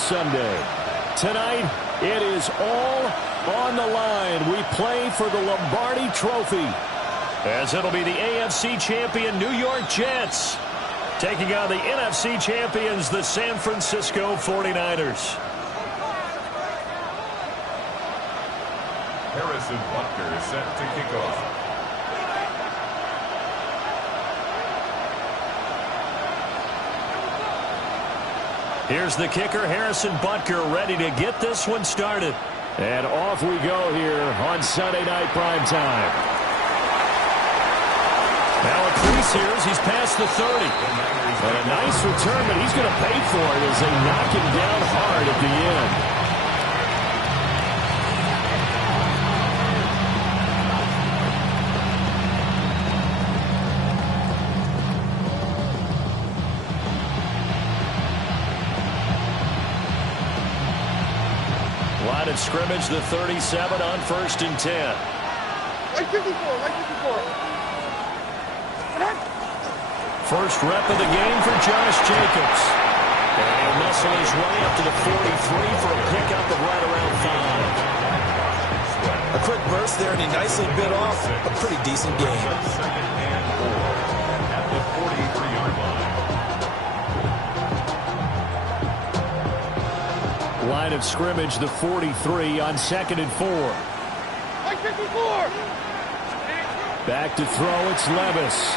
Sunday. Tonight, it is all on the line. We play for the Lombardi Trophy, as it'll be the AFC champion New York Jets taking on the NFC champions, the San Francisco 49ers. Harrison Butker is set to kick off. Here's the kicker, Harrison Butker, ready to get this one started. And off we go here on Sunday Night Primetime. Now a crease here as he's past the 30. And a nice return, but he's going to pay for it as they knock him down hard at the end. Line of scrimmage, the 37 on 1st and 10. Like 54, like 54. First rep of the game for Josh Jacobs. And he'll muscle his way up to the 43 for a pickup of right around 5. A quick burst there, and he nicely bit off a pretty decent game. Second and 4 at the 43-yard line. Line of scrimmage, the 43 on 2nd and 4. Like 54. Back to throw, it's Levis.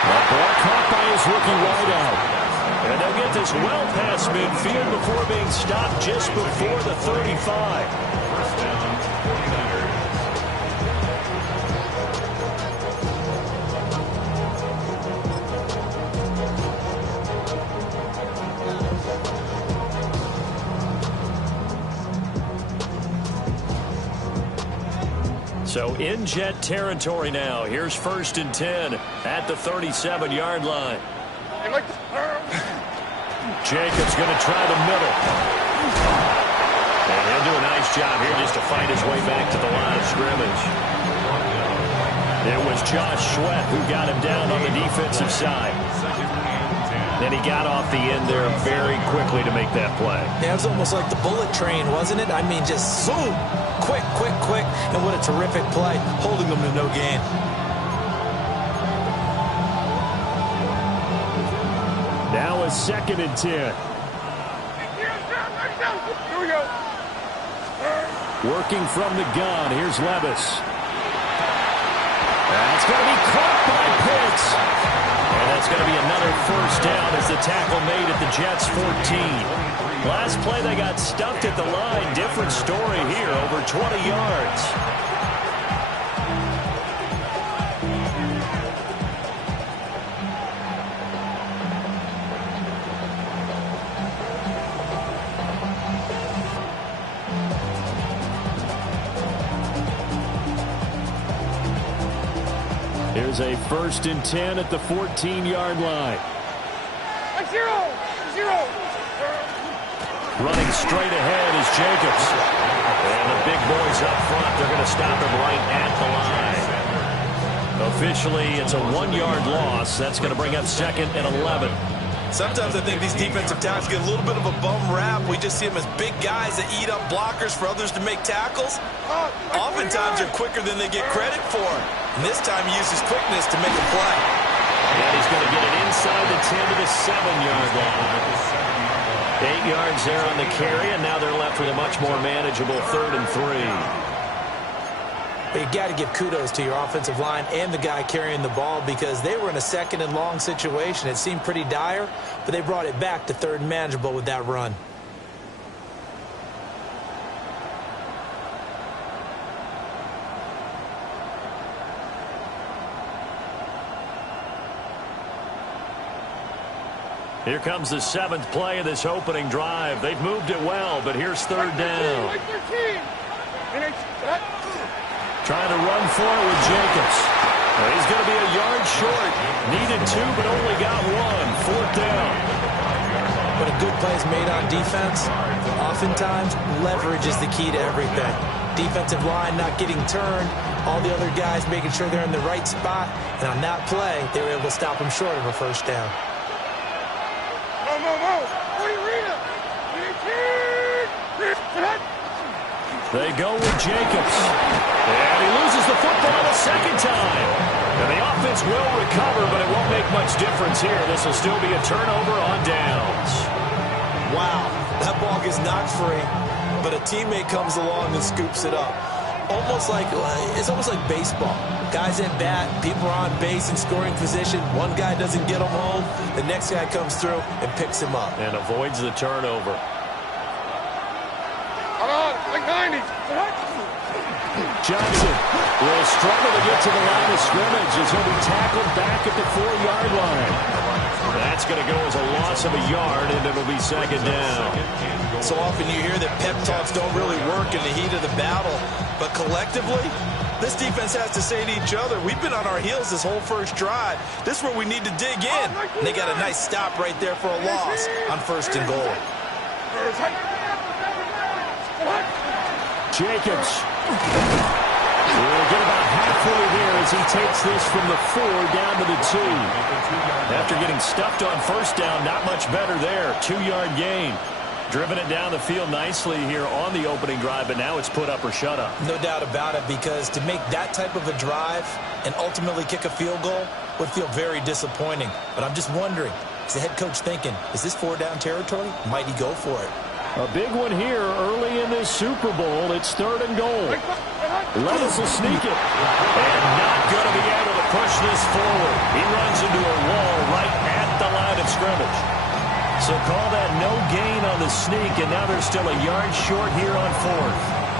That ball caught by his rookie wideout. And they'll get this well past midfield before being stopped just before the 35. First down, 49ers. So in Jet territory now. Here's 1st and 10 at the 37-yard line. Jacobs going to try the middle. And he'll do a nice job here just to find his way back to the line of scrimmage. It was Josh Sweat who got him down on the defensive side. Then he got off the end there very quickly to make that play. Yeah, it was almost like the bullet train, wasn't it? I mean, just zoom. Quick, quick, quick. And what a terrific play, holding them to no gain. Now a 2nd and 10. Here we go. Working from the gun. Here's Levis. That's going to be caught by Pitts. And that's going to be another first down as the tackle made at the Jets' 14. Last play, they got stuffed at the line. Different story here, over 20 yards. Here's a 1st and 10 at the 14-yard line. Like 0. Running straight ahead is Jacobs. And the big boys up front, they're going to stop him right at the line. Officially, it's a 1-yard loss. That's going to bring up 2nd and 11. Sometimes I think these defensive tackles get a little bit of a bum rap. We just see them as big guys that eat up blockers for others to make tackles. Oftentimes, they're quicker than they get credit for. And this time, he uses quickness to make a play. And he's going to get it inside the 10 to the 7-yard line. 8 yards there on the carry, and now they're left with a much more manageable 3rd and 3. But you got to give kudos to your offensive line and the guy carrying the ball, because they were in a 2nd and long situation. It seemed pretty dire, but they brought it back to 3rd and manageable with that run. Here comes the 7th play of this opening drive. They've moved it well, but here's 3rd down. Like 13. Trying to run for it with Jacobs. He's going to be a yard short. Needed 2, but only got 1. 4th down. When a good play is made on defense, oftentimes leverage is the key to everything. Defensive line not getting turned, all the other guys making sure they're in the right spot, and on that play, they were able to stop him short of a 1st down. Mo. What are you reading? They go with Jacobs. And he loses the football a second time. And the offense will recover, but it won't make much difference here. This will still be a turnover on downs. Wow, that ball gets knocked free, but a teammate comes along and scoops it up. It's almost like baseball. Guys at bat, people are on base in scoring position. One guy doesn't get him home. The next guy comes through and picks him up. And avoids the turnover. Like 90. Johnson will struggle to get to the line of scrimmage as he'll be tackled back at the 4-yard line. That's going to go as a loss of a yard, and it'll be second down. So often you hear that pep talks don't really work in the heat of the battle, but collectively, this defense has to say to each other, we've been on our heels this whole first drive. This is where we need to dig in. And they got a nice stop right there for a loss on 1st and goal. Jacobs will get about halfway there as he takes this from the 4 down to the 2. After getting stuffed on 1st down, not much better there. 2-yard gain. Driven it down the field nicely here on the opening drive, but now it's put up or shut up. No doubt about it, because to make that type of a drive and ultimately kick a field goal would feel very disappointing. But I'm just wondering, is the head coach thinking, is this 4-down territory? Might he go for it? A big one here early in this Super Bowl. It's 3rd and goal. Levis will sneak it. And not going to be able to push this forward. He runs into a wall right at the line of scrimmage. So call that no gain on the sneak, and now they're still a yard short here on 4th.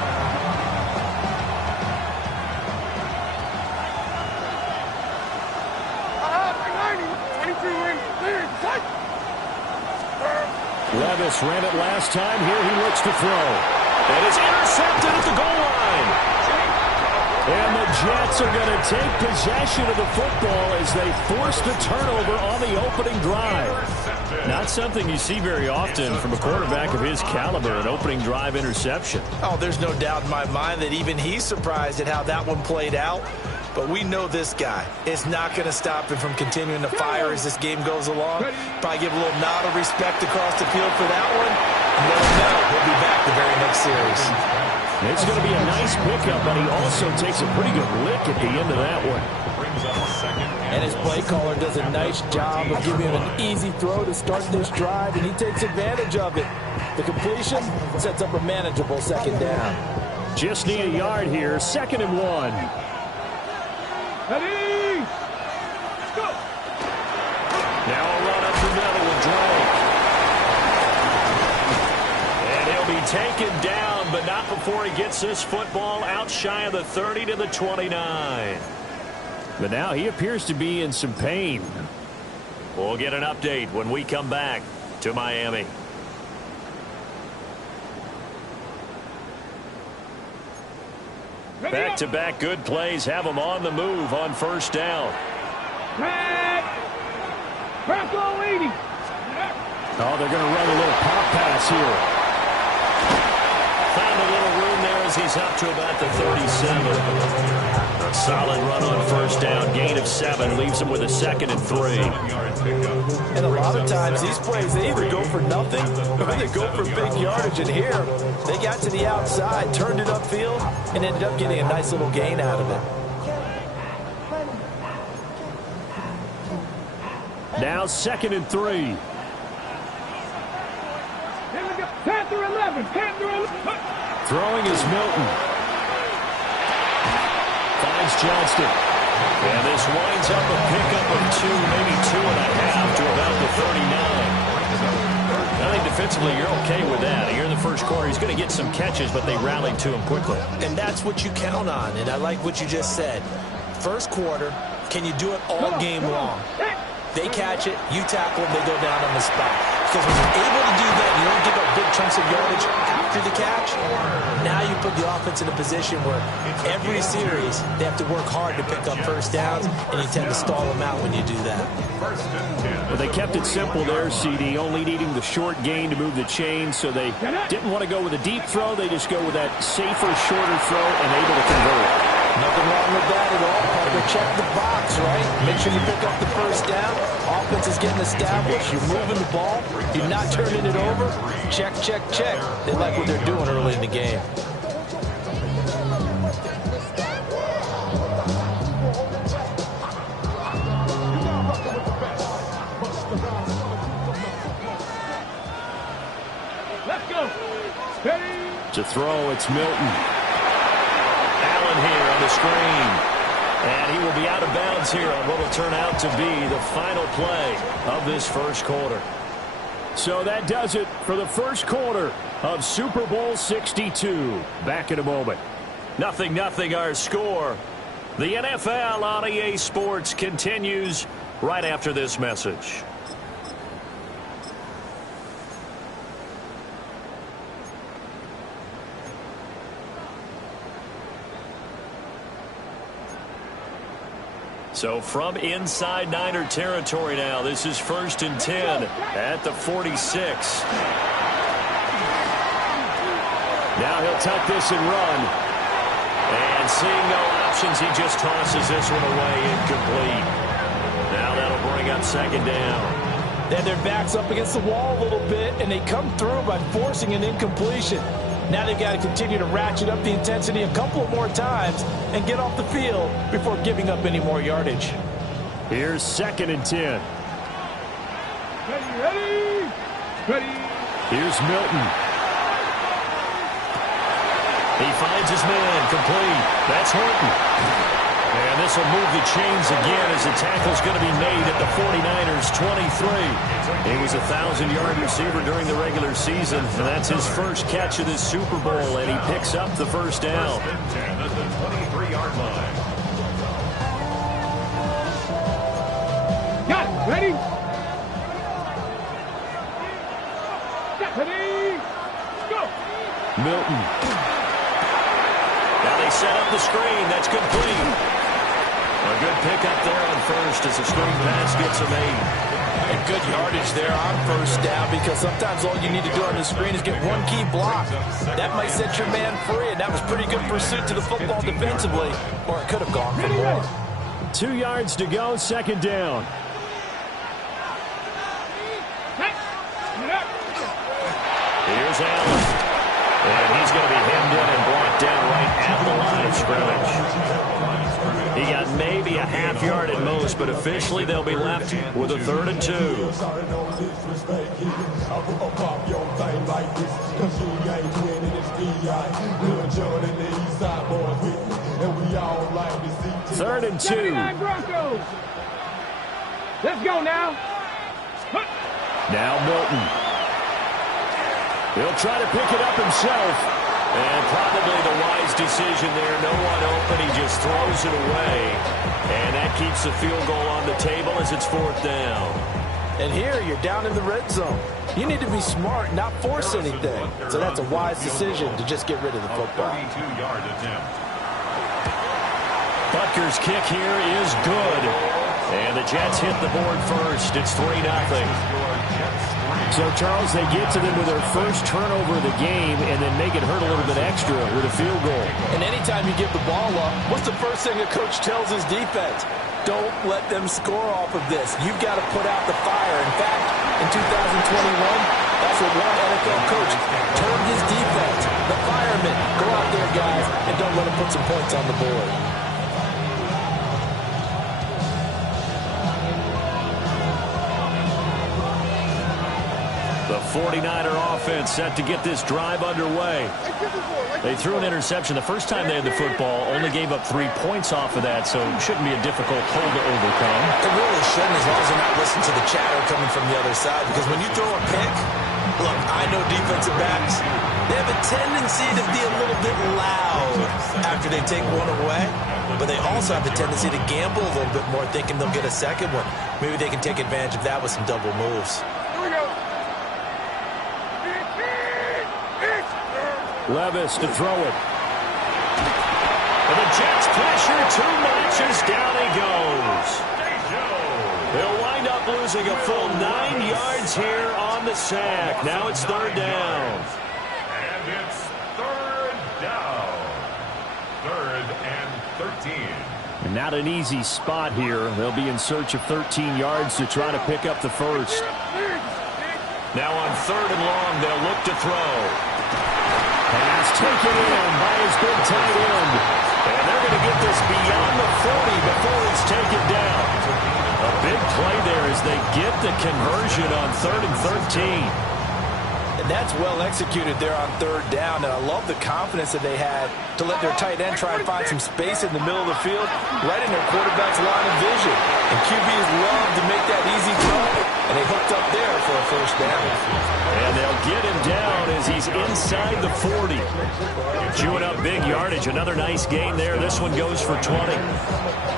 Levis ran it last time. Here he looks to throw. It is intercepted at the goal line. And the Jets are going to take possession of the football as they force the turnover on the opening drive. Not something you see very often from a quarterback of his caliber, an opening drive interception. Oh, there's no doubt in my mind that even he's surprised at how that one played out. But we know this guy is not going to stop him from continuing to fire as this game goes along. Probably give a little nod of respect across the field for that one. And let him know he'll be back the very next series. It's going to be a nice pickup, but he also takes a pretty good lick at the end of that one. And his play caller does a nice job of giving him an easy throw to start this drive, and he takes advantage of it. The completion sets up a manageable 2nd down. Just need a yard here, 2nd and 1. Ready? Go! Now a run up the middle with Drake. And he'll be taken down, but not before he gets this football out shy of the 30 to the 29. But now he appears to be in some pain. We'll get an update when we come back to Miami. Back-to-back good plays have them on the move on 1st down. Crack all 80. Oh, they're going to run a little pop pass here. Found a little room there as he's up to about the 37. A solid run on 1st down. Gain of 7 leaves him with a 2nd and 3. And a lot of times these plays, they either go for nothing or they go for big yardage. And here, they got to the outside, turned it upfield, and ended up getting a nice little gain out of it. Now 2nd and 3. Panther 11. Panther 11. Throwing is Milton. Finds Johnston. And this winds up a pickup of 2, maybe 2.5 to about the 39. I think defensively you're okay with that. Here in the first quarter, he's going to get some catches, but they rallied to him quickly. And that's what you count on, and I like what you just said. First quarter, can you do it all game long? They catch it, you tackle them, they go down on the spot. Because when you're able to do that, you don't give up big chunks of yardage after the catch. Now you put the offense in a position where every series they have to work hard to pick up 1st downs, and you tend to stall them out when you do that. Well, they kept it simple there, CD, only needing the short gain to move the chain, so they didn't want to go with a deep throw. They just go with that safer, shorter throw and able to convert. Nothing wrong with that at all, Parker. Check the box, right? Make sure you pick up the 1st down. Offense is getting established. You're moving the ball. You're not turning it over. Check, check, check. They like what they're doing early in the game. Let's go. Ready. To throw, it's Milton. Allen here on the screen. And he will be out of bounds here on what will turn out to be the final play of this first quarter. So that does it for the first quarter of Super Bowl 62. Back in a moment. 0-0 our score. The NFL on EA Sports continues right after this message. So from inside Niner territory now, this is 1st and 10 at the 46. Now he'll tuck this and run. And seeing no options, he just tosses this one away incomplete. Now that'll bring up 2nd down. And their back's up against the wall a little bit, and they come through by forcing an incompletion. Now they've got to continue to ratchet up the intensity a couple of more times and get off the field before giving up any more yardage. Here's 2nd and 10. Ready. Here's Milton. He finds his man, complete. That's Horton. And this will move the chains again as the tackle's going to be made at the 49ers' 23. He was a 1,000-yard receiver during the regular season, and that's his first catch of this Super Bowl, and he picks up the first down. At the 23-yard line. Got it. Ready. Ready. Go. Milton. Now they set up the screen. That's complete. A good pickup there on first as the screen pass gets him 8. And good yardage there on first down, because sometimes all you need to do on the screen is get one key block. That might set your man free, and that was pretty good pursuit to the football defensively, or it could have gone for more. 2 yards to go, 2nd down. Here's Allen. And he's going to be hemmed in and brought down right at the line of scrimmage. He got maybe a half yard at most, but officially they'll be left with a 3rd and 2. Third and 2. Let's go now. Now Milton. He'll try to pick it up himself. And probably the wise decision there. No one open. He just throws it away. And that keeps the field goal on the table as it's 4th down. And here you're down in the red zone. You need to be smart and not force anything. So that's a wise decision to just get rid of the football. 42-yard attempt. Butker's kick here is good. And the Jets hit the board first. It's 3-0. So, Charles, they get to them with their first turnover of the game and then make it hurt a little bit extra with a field goal. And anytime you give the ball up, what's the first thing a coach tells his defense? Don't let them score off of this. You've got to put out the fire. In fact, in 2021, that's what one NFL coach termed his defense. The firemen. Go out there, guys, and don't let them put some points on the board. The 49er offense set to get this drive underway. They threw an interception the first time they had the football, only gave up 3 points off of that, so it shouldn't be a difficult hole to overcome. It really shouldn't, as long as they're not listening to the chatter coming from the other side, because when you throw a pick, look, I know defensive backs, they have a tendency to be a little bit loud after they take one away, but they also have the tendency to gamble a little bit more, thinking they'll get a second one. Maybe they can take advantage of that with some double moves. Levis to throw it. And the Jets pressure 2 notches. Down he goes. They'll wind up losing a full 9 yards here on the sack. Now it's 3rd down. And it's 3rd down. 3rd and 13. And not an easy spot here. They'll be in search of 13 yards to try to pick up the first. Now on 3rd and long, they'll look to throw. Pass taken in by his big tight end. And they're going to get this beyond the 40 before he's taken down. A big play there as they get the conversion on 3rd and 13. And That's well executed there on third down, and I love the confidence that they had to let their tight end try and find some space in the middle of the field, right in their quarterback's line of vision. And QBs love to make that easy throw, and they hooked up there for a first down. And they'll get him down as he's inside the 40. Chewing up big yardage. Another nice gain there. This one goes for 20.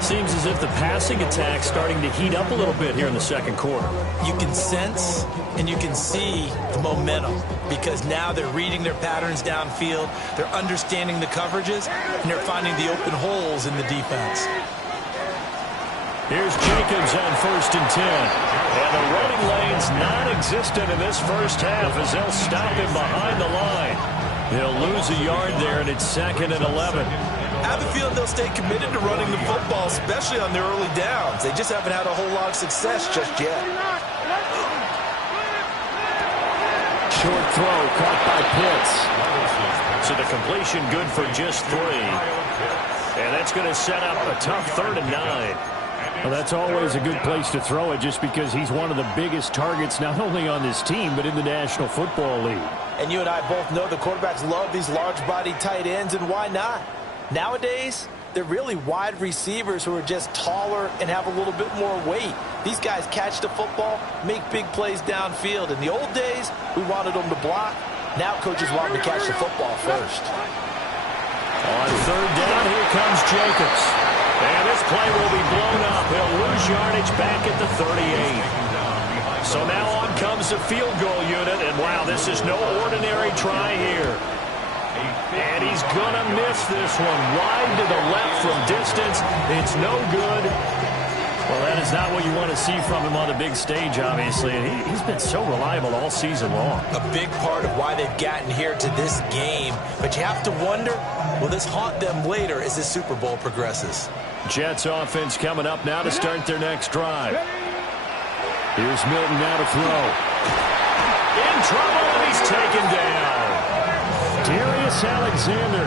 Seems as if the passing attack's starting to heat up a little bit here in the second quarter. You can sense and you can see the momentum because now they're reading their patterns downfield, they're understanding the coverages, and they're finding the open holes in the defense. Here's Jacobs on 1st and 10. And the running lane's non-existent in this first half as they'll stop him behind the line. He'll lose a yard there, and it's 2nd and 11. I have a feeling they'll stay committed to running the football, especially on their early downs. They just haven't had a whole lot of success just yet. Short throw caught by Pitts. So the completion good for just 3. And that's going to set up a tough 3rd and 9. Well, that's always a good place to throw it just because he's one of the biggest targets not only on this team but in the National Football League. And you and I both know the quarterbacks love these large-bodied tight ends, and why not? Nowadays, they're really wide receivers who are just taller and have a little bit more weight. These guys catch the football, make big plays downfield. In the old days, we wanted them to block. Now coaches want them to catch the football first. On 3rd down, here comes Jacobs. And this play will be blown up. He'll lose yardage back at the 38. So now on comes the field goal unit. And wow, this is no ordinary try here. And he's going to miss this one. Wide to the left from distance. It's no good. Well, that is not what you want to see from him on the big stage, obviously. And he's been so reliable all season long. A big part of why they've gotten here to this game. But you have to wonder, will this haunt them later as the Super Bowl progresses? Jets offense coming up now to start their next drive. Here's Milton now to throw. In trouble, and he's taken down. Darius Alexander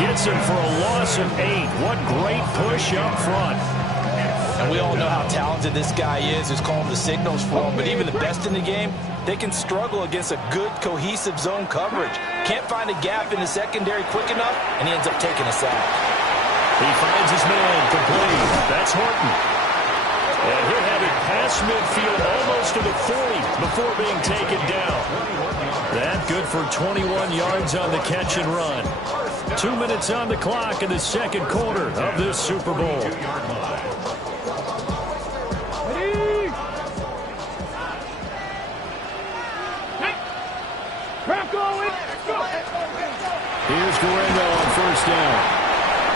gets him for a loss of 8. What great push up front. And we all know how talented this guy is, who's calling the signals for him. But even the best in the game, they can struggle against a good, cohesive zone coverage. Can't find a gap in the secondary quick enough, and he ends up taking a sack. He finds his man complete. That's Horton. And he'll have it past midfield almost to the 40 before being taken down. That good for 21 yards on the catch and run. 2 minutes on the clock in the second quarter of this Super Bowl. Here's Guerrero on 1st down.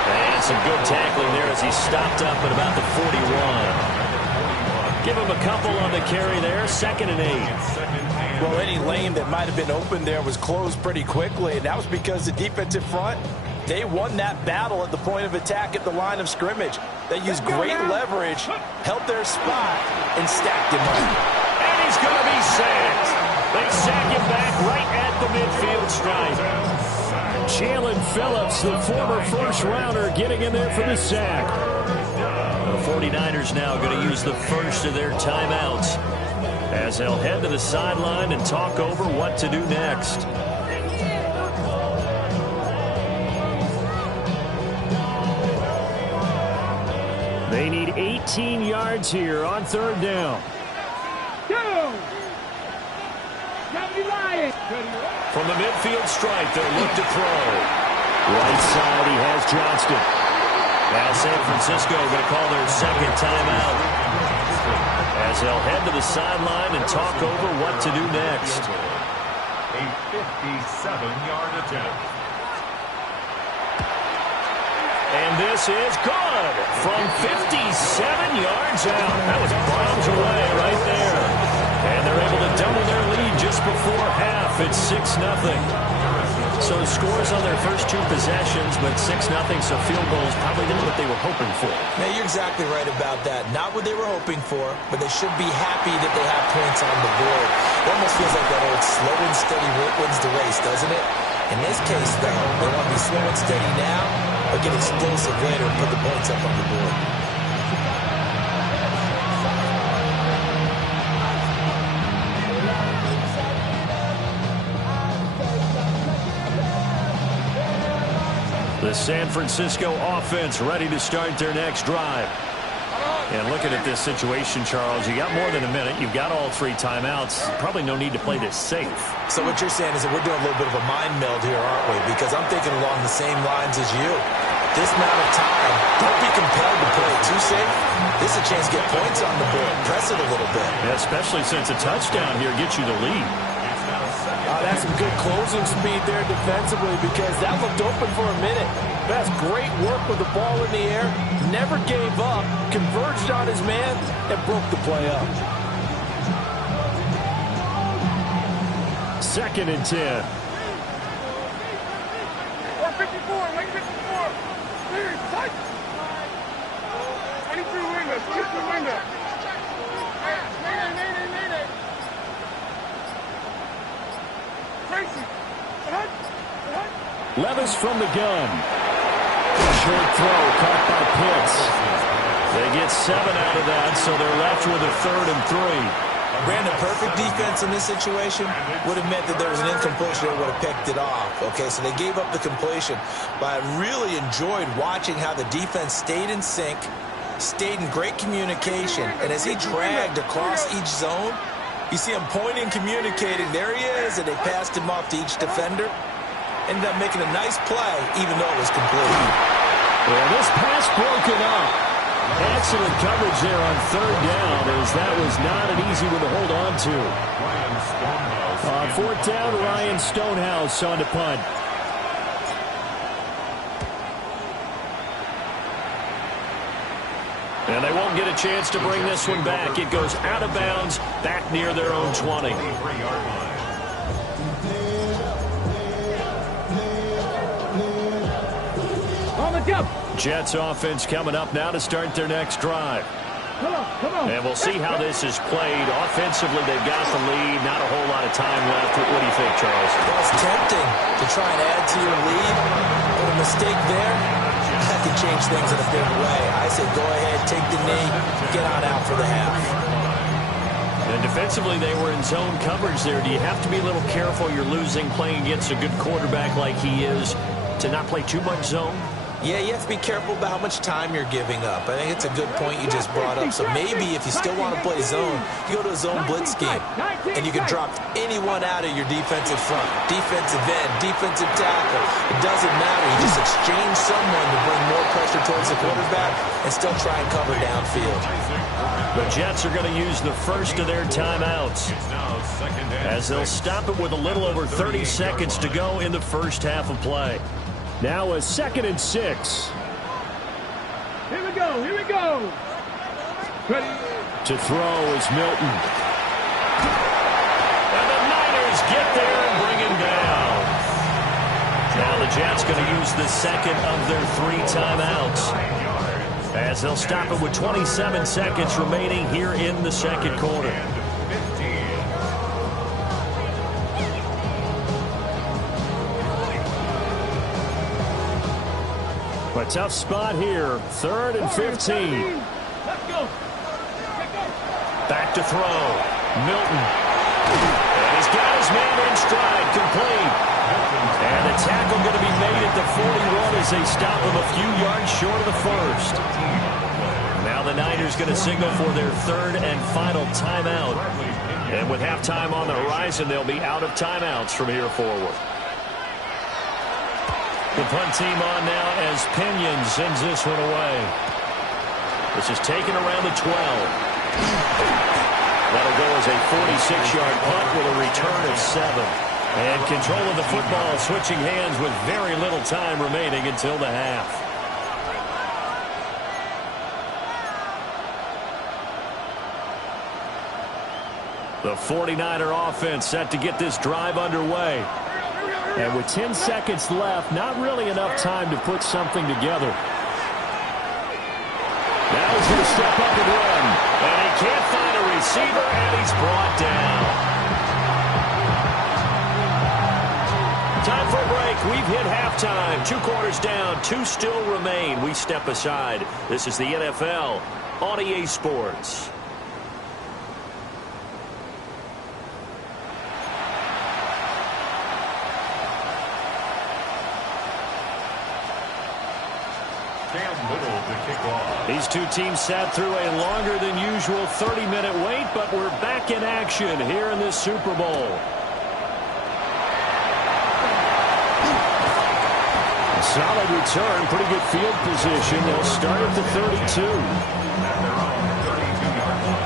And some good tackling there as he stopped up at about the 41. Give him a couple on the carry there. 2nd and 8. Well, any lane that might have been open there was closed pretty quickly, and that was because the defensive front, they won that battle at the point of attack at the line of scrimmage. They used great leverage, held their spot, and stacked him up. And he's going to be sacked. They sack him back right at the midfield stripe. Jalen Phillips, the former first-rounder, getting in there for the sack. The 49ers now going to use the first of their timeouts as they'll head to the sideline and talk over what to do next. They need 18 yards here on 3rd down. From the midfield stripe, they'll look to throw. Right side, he has Johnston. Now San Francisco going to call their second timeout as they'll head to the sideline and talk over what to do next. A 57-yard attempt. And this is good from 57 yards out. That was bombs away right there. And they're able to double their lead just before half. It's 6-0. So scores on their first 2 possessions, but 6-0, so field goals probably not what they were hoping for. Now, you're exactly right about that. Not what they were hoping for, but they should be happy that they have points on the board. It almost feels like that old slow and steady wins the race, doesn't it? In this case, though, they want to be slow and steady now, but get explosive later and put the points up on the board. The San Francisco offense ready to start their next drive. And looking at this situation, Charles, you got more than a minute. You've got all 3 timeouts. Probably no need to play this safe. So what you're saying is that we're doing a little bit of a mind meld here, aren't we? Because I'm thinking along the same lines as you. This amount of time, don't be compelled to play it too safe. This is a chance to get points on the board. Press it a little bit. Yeah, especially since a touchdown here gets you the lead. That's some good closing speed there defensively because that looked open for a minute. That's great work with the ball in the air. Never gave up, converged on his man, and broke the play up. 2nd and 10. 454, 154. Clear, tight. 22 window, 22 window. Tracy. Levis from the gun. Short throw caught by Pitts. They get 7 out of that, so they're left with a 3rd and 3. Brandon, perfect defense in this situation would have meant that there was an incompletion. They would have picked it off. Okay, so they gave up the completion. But I really enjoyed watching how the defense stayed in sync, stayed in great communication. And as he dragged across each zone, you see him pointing, communicating. There he is, and they passed him off to each defender. Ended up making a nice play, even though it was complete. Well, this pass broken up. Excellent coverage there on 3rd down, as that was not an easy one to hold on to. On 4th down, Ryan Stonehouse on to punt. And they won't get a chance to bring this one back. It goes out of bounds, back near their own 20. On the jump. Jets offense coming up now to start their next drive. Come on. And we'll see how this is played. Offensively, they've got the lead. Not a whole lot of time left. What do you think, Charles? Well, it's tempting to try and add to your lead, but a mistake there, that can change things in a big way. I say go ahead, take the knee, get on out for the half. And defensively, they were in zone coverage there. Do you have to be a little careful? You're losing playing against a good quarterback like he is to not play too much zone? Yeah, you have to be careful about how much time you're giving up. I think it's a good point you just brought up. So maybe if you still want to play zone, you go to a zone blitz scheme. And you can drop anyone out of your defensive front. Defensive end, defensive tackle. It doesn't matter. You just exchange someone to bring more pressure towards the quarterback and still try and cover downfield. The Jets are going to use the first of their timeouts, as they'll stop it with a little over 30 seconds to go in the first half of play. Now a 2nd and 6. Here we go. Ready. To throw is Milton. And the Niners get there and bring him down. Now the Jets going to use the 2nd of their 3 timeouts, as they'll stop it with 27 seconds remaining here in the 2nd quarter. A tough spot here. 3rd and 15. Let's go. Back to throw. Milton. And he's got his man in stride. Complete. And the tackle going to be made at the 41 as they stop him a few yards short of the first. Now the Niners going to signal for their 3rd and final timeout. And with halftime on the horizon, they'll be out of timeouts from here forward. The punt team on now as Pinion sends this one away. This is taken around the 12. That'll go as a 46-yard punt with a return of 7. And control of the football switching hands with very little time remaining until the half. The 49er offense set to get this drive underway. And with 10 seconds left, not really enough time to put something together. Now he's going to step up and run. And he can't find a receiver, and he's brought down. Time for a break. We've hit halftime. 2 quarters down, 2 still remain. We step aside. This is the NFL on EA Sports. Cam Little to kick off. These two teams sat through a longer than usual 30-minute wait, but we're back in action here in this Super Bowl. A solid return, pretty good field position. They'll start at the 32. At their own 32-yard line.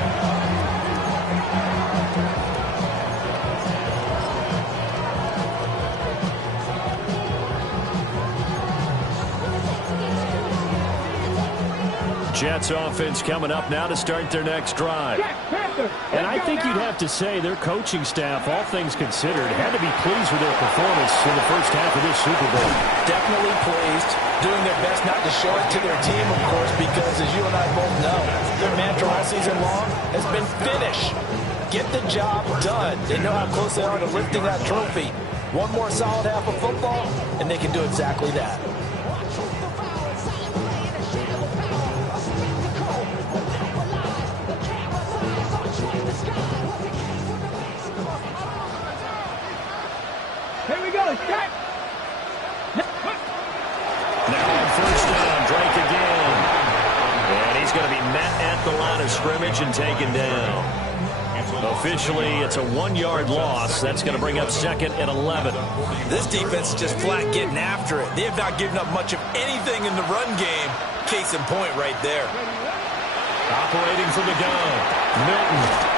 Jets offense coming up now to start their next drive. And I think you'd have to say their coaching staff, all things considered, had to be pleased with their performance in the first half of this Super Bowl. Definitely pleased, doing their best not to show it to their team, of course, because as you and I both know, their mantra all season long has been finish. Get the job done. They know how close they are to lifting that trophy. One more solid half of football, and they can do exactly that. Here we go, Jack. Now on first down, Drake again. And he's going to be met at the line of scrimmage and taken down. Officially, it's a 1-yard loss. That's going to bring up second and 11. This defense is just flat getting after it. They have not given up much of anything in the run game. Case in point right there. Operating from the gun, Milton.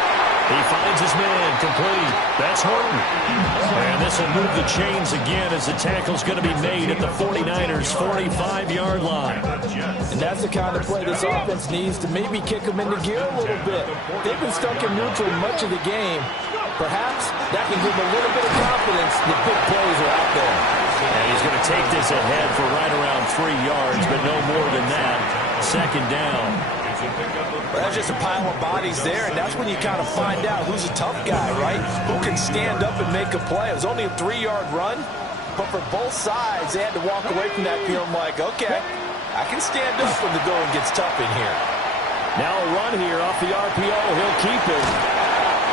He finds his man, complete. That's Horton. And this will move the chains again as the tackle's going to be made at the 49ers' 45-yard line. And that's the kind of play this offense needs to maybe kick them into gear a little bit. They've been stuck in neutral much of the game. Perhaps that can give them a little bit of confidence that big plays are out there. And he's going to take this ahead for right around 3 yards, but no more than that. Second down. Well, that's just a pile of bodies there, and that's when you kind of find out who's a tough guy, right? Who can stand up and make a play. It was only a 3-yard run, but for both sides, they had to walk away from that feeling like, okay, I can stand up when the going gets tough in here. Now a run here off the RPO. He'll keep it.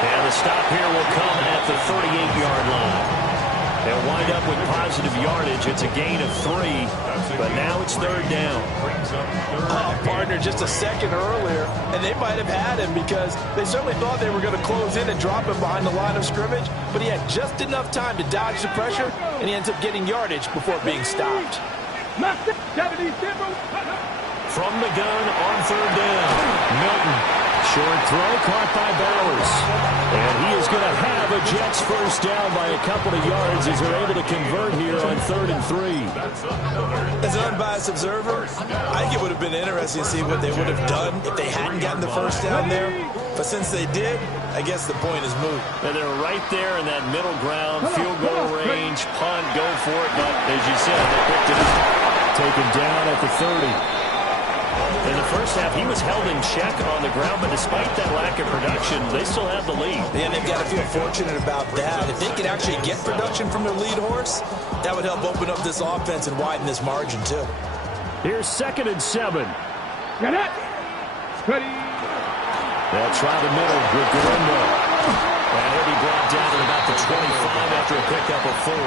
And the stop here will come at the 38-yard line. They'll wind up with positive yardage. It's a gain of 3, but now it's third down. Partner just a second earlier, and they might have had him because they certainly thought they were going to close in and drop him behind the line of scrimmage, but he had just enough time to dodge the pressure, and he ends up getting yardage before being stopped. From the gun on third down, Milton. Short throw caught by Bowers. And he is going to have a Jets first down by a couple of yards as they're able to convert here on 3rd and 3. As an unbiased observer, I think it would have been interesting to see what they would have done if they hadn't gotten the first down there. But since they did, I guess the point is moot. And they're right there in that middle ground, field goal range, punt, go for it. But as you said, they picked it up. Taken down at the 30. In the first half, he was held in check on the ground, but despite that lack of production, they still have the lead. And they've got to feel fortunate about that. If they could actually get production from their lead horse, that would help open up this offense and widen this margin, too. Here's 2nd and 7. Get it. Ready. They'll try the middle with Guerrero. And he'll be brought down to about the 25 after a pickup of 4.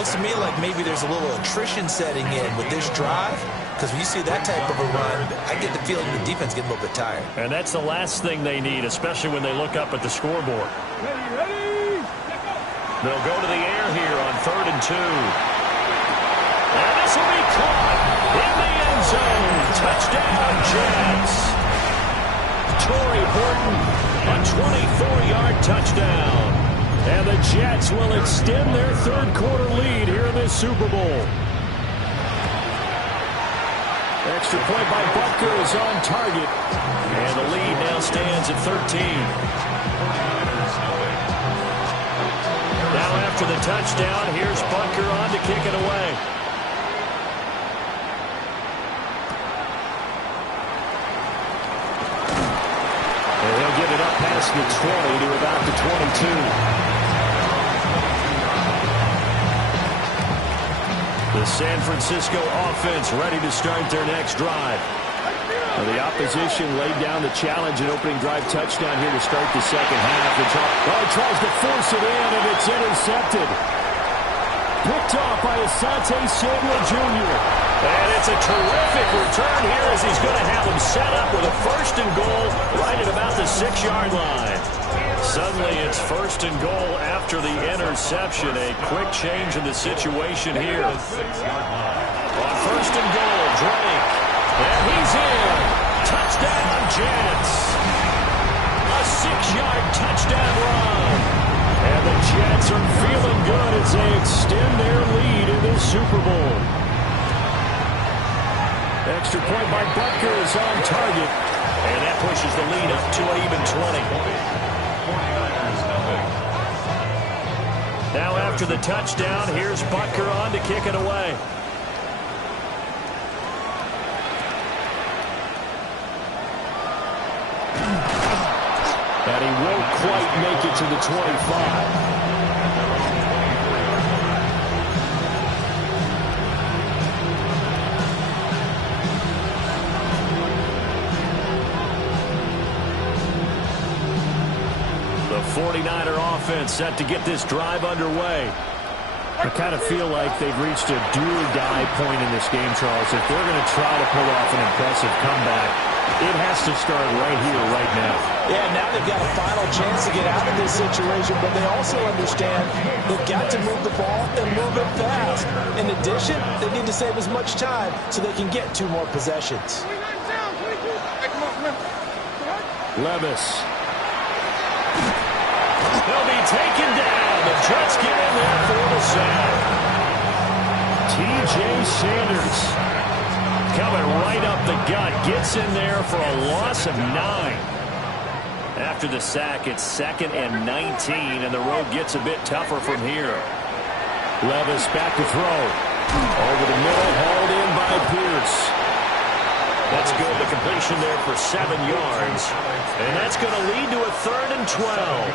Looks to me like maybe there's a little attrition setting in with this drive. Because when you see that type of a run, I get the feeling the defense getting a little bit tired. And that's the last thing they need, especially when they look up at the scoreboard. Ready. They'll go to the air here on 3rd and 2. And this will be caught in the end zone. Touchdown, Jets. Torrey Horton, a 24-yard touchdown. And the Jets will extend their third-quarter lead here in this Super Bowl. Extra point by Butker is on target. And the lead now stands at 13. Now after the touchdown, here's Butker on to kick it away. And he'll get it up past the 20 to about the 22. The San Francisco offense ready to start their next drive. Well, the opposition laid down the challenge and opening drive touchdown here to start the second half. He tries to force it in, and it's intercepted. picked off by Asante Samuel Jr. And it's a terrific return here as he's going to have him set up with a 1st and goal right at about the 6-yard line. Suddenly it's 1st and goal after the interception. A quick change in the situation here. On 1st and goal, Drake. And he's in. Touchdown, Jets. A 6-yard touchdown run. And the Jets are feeling good as they extend their lead in the Super Bowl. Extra point by Butker is on target. And that pushes the lead up to an even 20. Now after the touchdown, here's Butker on to kick it away. And he won't quite make it to the 25. The 49er offense set to get this drive underway. I kind of feel like they've reached a do-or-die point in this game, Charles. If they're going to try to pull off an impressive comeback, it has to start right here, right now. Yeah, now they've got a final chance to get out of this situation, but they also understand they've got to move the ball and move it fast. In addition, they need to save as much time so they can get 2 more possessions. Levis. He'll be taken down. The Jets get in there for the sack. T.J. Sanders coming right up the gut. Gets in there for a loss of 9. After the sack, it's 2nd and 19, and the road gets a bit tougher from here. Levis back to throw. Over the middle, hauled in by Pierce. That's good. The completion there for 7 yards. And that's going to lead to a 3rd and 12.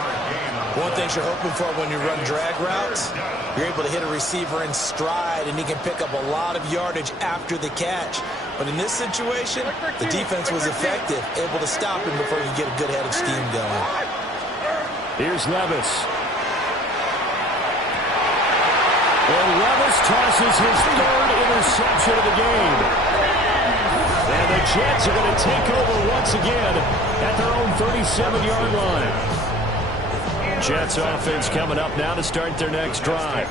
One thing you're hoping for when you run drag routes, you're able to hit a receiver in stride, and he can pick up a lot of yardage after the catch. But in this situation, the defense was effective, able to stop him before you get a good head of steam going. Here's Levis. And Levis tosses his 3rd interception of the game. And the Jets are going to take over once again at their own 37-yard line. Jets offense coming up now to start their next drive.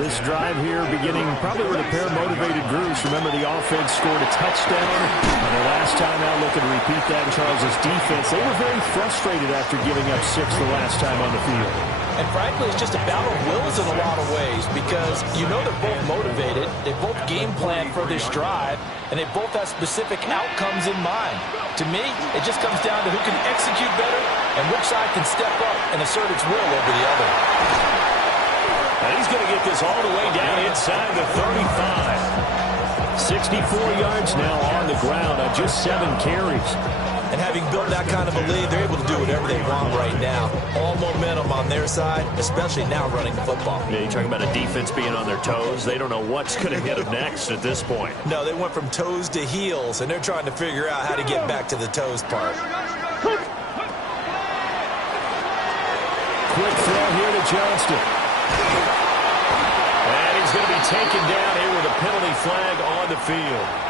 This drive here beginning probably with a pair of motivated groups. Remember, the offense scored a touchdown. And the last time out, looking to repeat that in Charles' defense. They were very frustrated after giving up 6 the last time on the field. And frankly, it's just a battle of wills in a lot of ways because you know they're both motivated, they both game plan for this drive, and they both have specific outcomes in mind. To me, it just comes down to who can execute better and which side can step up and assert its will over the other. And he's going to get this all the way down inside the 35. 64 yards now on the ground on just 7 carries. And having built that kind of a lead, they're able to do whatever they want right now. All momentum on their side, especially now running the football. Yeah, you're talking about a defense being on their toes. They don't know what's going to hit them next at this point. No, they went from toes to heels, and they're trying to figure out how to get back to the toes part. Quick throw here to Johnston. And he's going to be taken down here with a penalty flag on the field.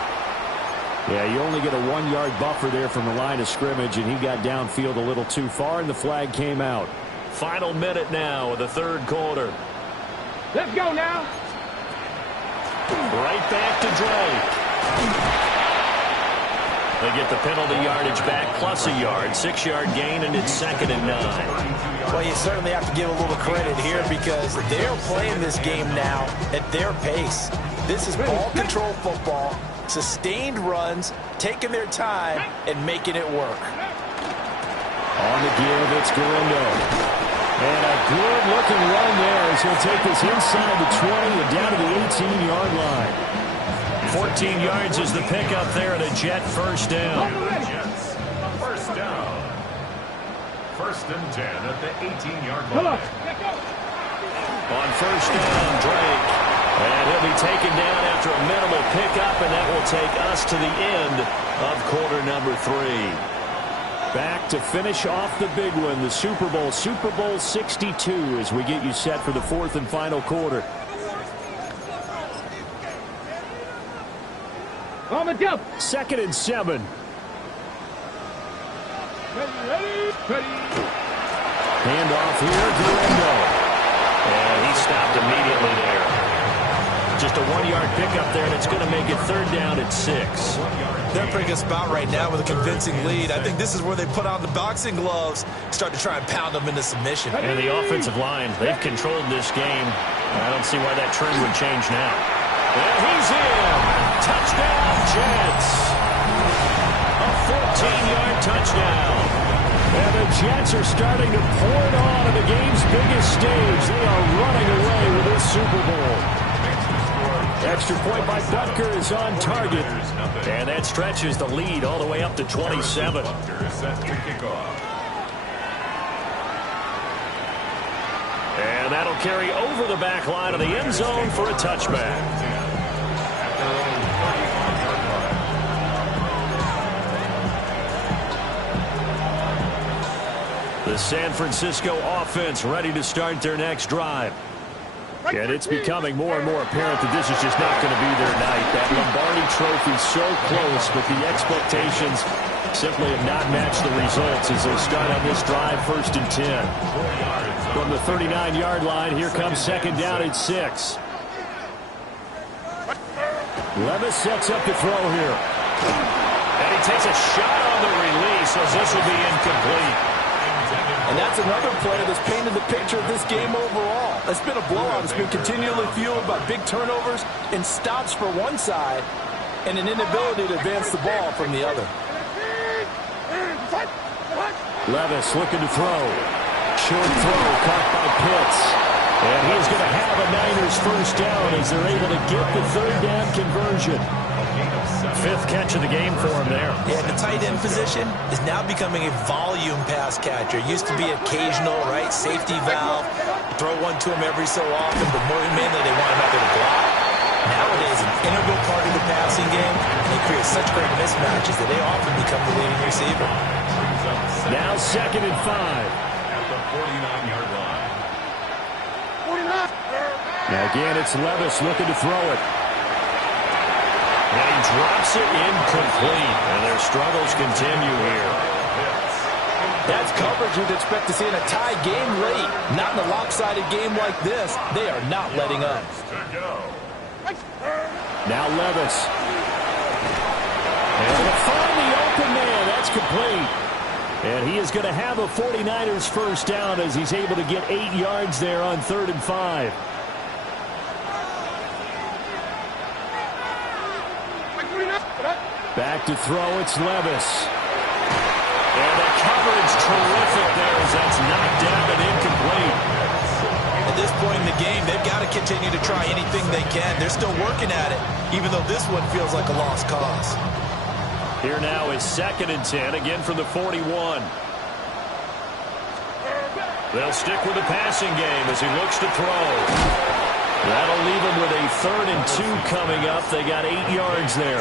Yeah, you only get a 1-yard buffer there from the line of scrimmage, and he got downfield a little too far, and the flag came out. Final minute now of the 3rd quarter. Let's go now. Right back to Drake. They get the penalty yardage back plus a yard. 6-yard gain, and it's 2nd and 9. Well, you certainly have to give a little credit here because they're playing this game now at their pace. This is ball control football. Sustained runs, taking their time, and making it work. On the give, it's Galindo. And a good-looking run there as he'll take this inside the 20 and down to the 18-yard line. 14 yards is the pickup there at a Jet first down. Jets, first down. 1st and 10 at the 18-yard line. On first down, Drake. And he'll be taken down after a minimal pickup, and that will take us to the end of quarter number 3. Back to finish off the big one, the Super Bowl 62, as we get you set for the 4th and final quarter. On the jump. 2nd and 7. Ready. Handoff here to Endo. And he stopped immediately there. Just a 1-yard pickup there, and it's going to make it 3rd down at 6. They're in a pretty good spot right now with a convincing lead. I think this is where they put on the boxing gloves, start to try and pound them into submission. And the offensive line, they've controlled this game. I don't see why that trend would change now. And he's in. Touchdown, Jets. A 14-yard touchdown. And the Jets are starting to pour it on at the game's biggest stage. They are running away with this Super Bowl. Extra point by Butker is on target. And that stretches the lead all the way up to 27. And that'll carry over the back line of the end zone for a touchback. The San Francisco offense ready to start their next drive. And it's becoming more and more apparent that this is just not going to be their night. That Lombardi trophy so close, but the expectations simply have not matched the results as they start on this drive 1st and 10. From the 39-yard line, here comes 2nd down at 6. Levis sets up to throw here. And he takes a shot on the release as this will be incomplete. And that's another play that's painted the picture of this game overall. It's been a blowout. It's been continually fueled by big turnovers and stops for one side and an inability to advance the ball from the other. Levis looking to throw. Short throw caught by Pitts. And he's going to have a Niners 1st down as they're able to get the 3rd down conversion. 5th catch of the game for him there. Yeah, the tight end position is now becoming a volume pass catcher. It used to be occasional, right? Safety valve. Throw one to him every so often, but more mainly they want him out there to block. Nowadays, an integral part of the passing game, and they create such great mismatches that they often become the leading receiver. Now 2nd and 5. At the 49-yard line. Now again, it's Levis looking to throw it. And he drops it incomplete. And their struggles continue here. That's coverage you'd expect to see in a tie game late. Not in a lopsided game like this. They are not letting up. Now Levis. And to find the open man. That's complete. And he is going to have a 49ers 1st down as he's able to get 8 yards there on 3rd and 5. Back to throw, it's Levis. And the coverage terrific there as that's knocked down and incomplete. At this point in the game, they've got to continue to try anything they can. They're still working at it, even though this one feels like a lost cause. Here now is 2nd and 10, again from the 41. They'll stick with the passing game as he looks to throw. That'll leave him with a 3rd and 2 coming up. They got 8 yards there.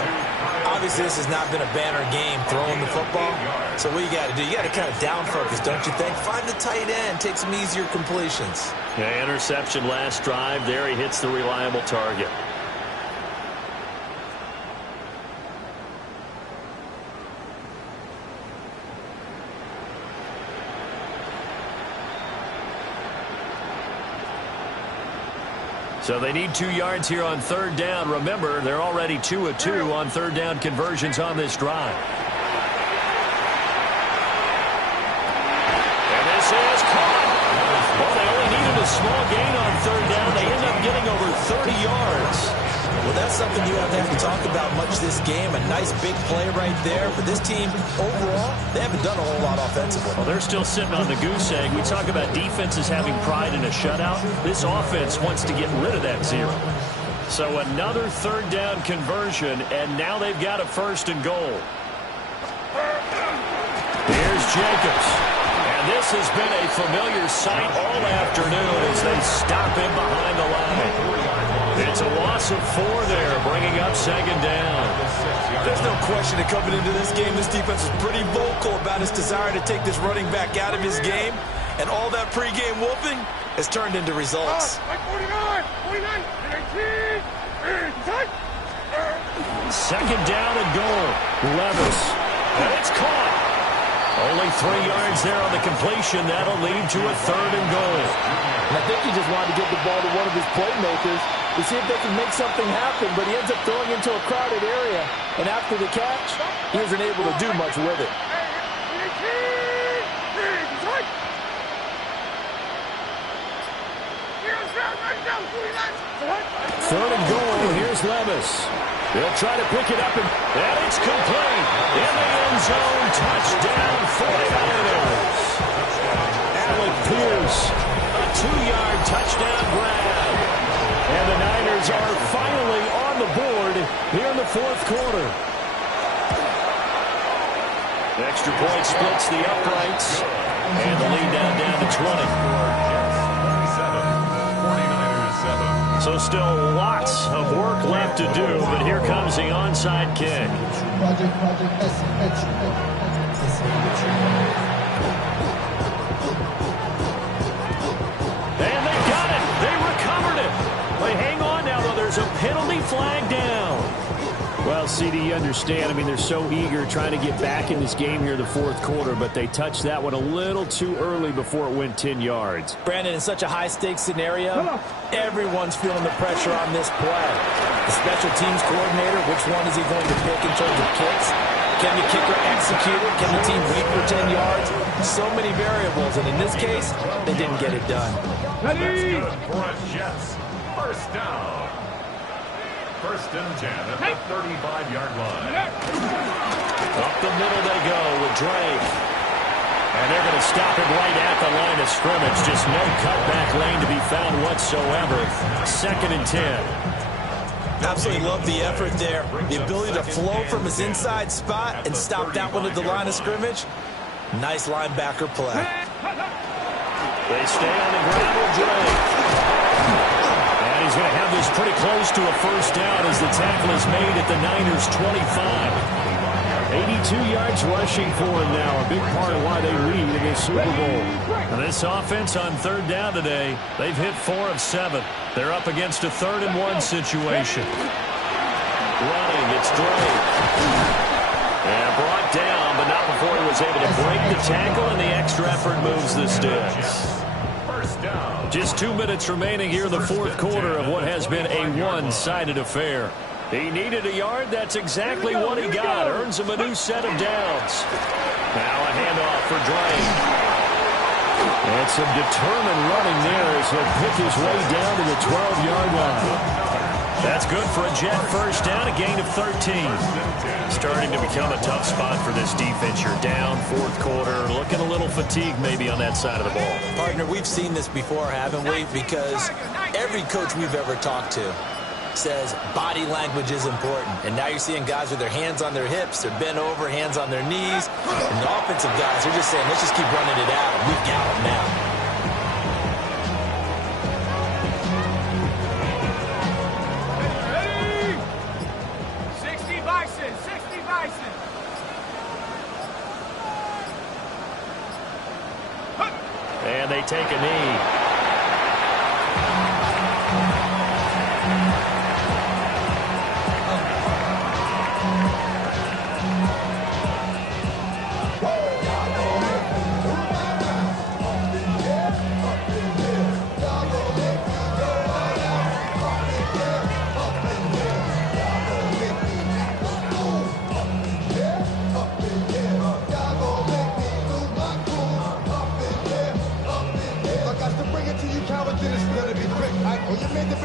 Obviously, this has not been a banner game throwing the football. So what you got to do, you got to kind of down focus, don't you think? Find the tight end, take some easier completions. Yeah, interception last drive. There he hits the reliable target. So they need 2 yards here on 3rd down. Remember, they're already 2 of 2 on 3rd down conversions on this drive. And this is caught. Well, they only needed a small gain on 3rd down. They end up getting over 30 yards. Well, that's something you have to talk about much this game. A nice big play right there. But this team, overall, they haven't done a whole lot offensively. Well, they're still sitting on the goose egg. We talk about defenses having pride in a shutout. This offense wants to get rid of that 0. So another 3rd down conversion, and now they've got a 1st and goal. Here's Jacobs. And this has been a familiar sight all afternoon as they stop him behind the line. It's a loss of 4 there, bringing up 2nd down. There's no question that coming into this game, this defense is pretty vocal about its desire to take this running back out of his game. And all that pregame whooping has turned into results. 49, 49, 19, Second down and goal. Levis. And it's caught. Only 3 yards there on the completion. That'll lead to a third and goal. And I think he just wanted to get the ball to one of his playmakers to see if they can make something happen, but he ends up throwing into a crowded area. And after the catch, he isn't able to do much with it. Third and goal. Here's Levis. They'll try to pick it up, and it's complete. In the end zone, touchdown, 49ers. Alec Pierce, a 2-yard touchdown grab. And the Niners are finally on the board here in the fourth quarter. Extra point splits the uprights, and the lead down to 20. So still lots of work left to do, but here comes the onside kick. And they got it. They recovered it. They hang on now, though. There's a penalty flag down. Well, CD, you understand. I mean, they're so eager trying to get back in this game here in the fourth quarter, but they touched that one a little too early before it went 10 yards. Brandon, in such a high-stakes scenario, everyone's feeling the pressure on this play. The special teams coordinator, which one is he going to pick in terms of kicks? Can the kicker execute it? Can the team wait for 10 yards? So many variables, and in this case, they didn't get it done. That's good for a Jets. First down. First and 10 at the 35-yard line. Up the middle they go with Drake. And they're going to stop him right at the line of scrimmage. Just no cutback lane to be found whatsoever. Second and 10. Absolutely love the effort there. The ability to flow from his inside spot and stop that one at the line of scrimmage. Nice linebacker play. They stay on the ground with Drake. And he's going to have this pretty close to a first down as the tackle is made at the Niners' 25. 82 yards rushing for him now, a big part of why they lead in this Super Bowl. And this offense on third down today, they've hit 4 of 7. They're up against a 3rd and 1 situation. Running, it's Drake. And brought down, but not before he was able to break the tackle, and the extra effort moves the sticks. Just 2 minutes remaining here in the fourth quarter of what has been a one-sided affair. He needed a yard. That's exactly what he got. Earns him a new set of downs. Now a handoff for Drake. And some determined running there as he'll pick his way down to the 12-yard line. That's good for a Jet first down, a gain of 13. Starting to become a tough spot for this defense. You're down fourth quarter, looking a little fatigued maybe on that side of the ball. Partner, we've seen this before, haven't we? Because every coach we've ever talked to says body language is important. And now you're seeing guys with their hands on their hips, they're bent over, hands on their knees. And the offensive guys are just saying, let's just keep running it out. We've got them now. And they take a knee. Gonna be quick. You made the